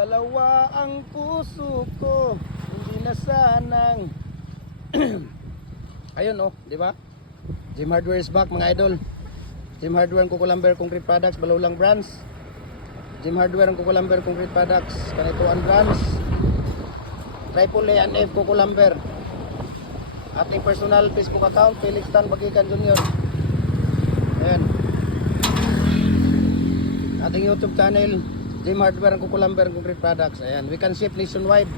Dalawa ang puso ko, hindi na sanang Ayun oh, di ba? Jim Hardware is back mga idol. Jim Hardware ang Kukulamber Concrete Products, Balulang Brands. Jim Hardware ang Kukulamber Concrete Products, Kanituan Brands. Triple A and F Kukulamber. Ating personal Facebook account, Felix Tan Bagikan Jr. Ayan. Ating YouTube channel, Jim Hardware ang Kukulamber ang Concrete Products. Ayan, we can ship nationwide.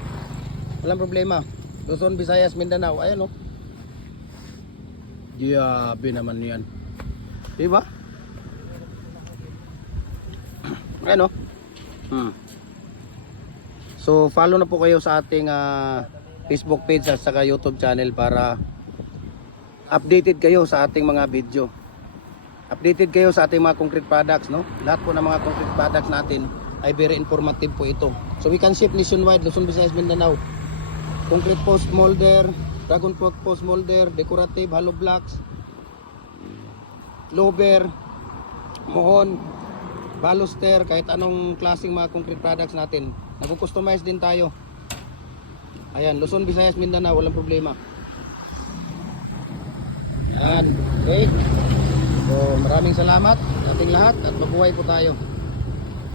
Walang problema. Luzon, Visayas, Mindanao. Ayan oh. Diyabe naman yan. Di ba? Ayan oh. Hmm. So follow na po kayo sa ating ah, Facebook page at saka YouTube channel para updated kayo sa ating mga video. Updated kayo sa ating mga concrete products, no? Lahat po ng mga concrete products natin ay very informative po ito. So we can ship nationwide, Luzon, Visayas, Mindanao. Concrete post molder, dragon pot post molder, decorative, hollow blocks, lober, mohon, baluster, kahit anong klaseng mga concrete products natin. Nagko-customize din tayo. Ayan, Luzon, Visayas, Mindanao, walang problema. Yan, okay. So, maraming salamat sa ating lahat at mabuhay po tayo.